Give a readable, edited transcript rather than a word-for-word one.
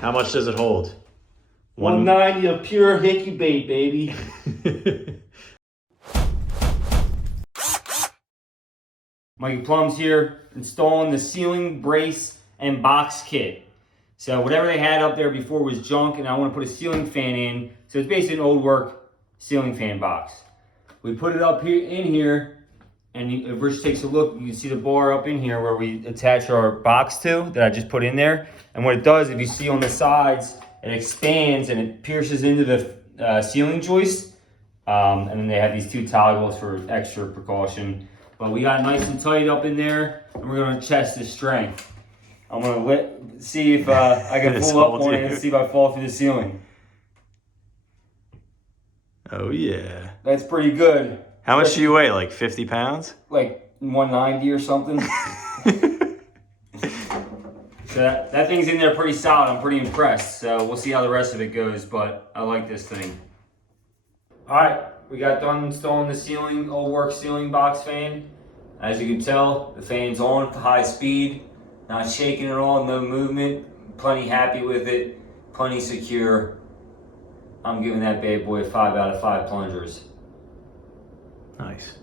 How much does it hold? 190 of pure hickey bait, baby. Mikey Plum's here installing the ceiling brace and box kit. So whatever they had up there before was junk, and I want to put a ceiling fan in. So it's basically an old work ceiling fan box. We put it up here in here, and if Rich takes a look, you can see the bar up in here where we attach our box to that I just put in there. And what it does, if you see on the sides, it expands and it pierces into the ceiling joist. And then they have these two toggles for extra precaution. But we got nice and tight up in there, and we're gonna test the strength. I'm gonna see if I can pull up on it and see if I fall through the ceiling. Oh yeah. That's pretty good. How much do you weigh? Like 50 pounds? Like 190 or something. So that thing's in there pretty solid. I'm pretty impressed. So we'll see how the rest of it goes, but I like this thing. All right, we got done installing the ceiling, old work ceiling box fan. As you can tell, the fan's on at high speed, not shaking at all, no movement. Plenty happy with it, plenty secure. I'm giving that bad boy 5 out of 5 plungers. Nice.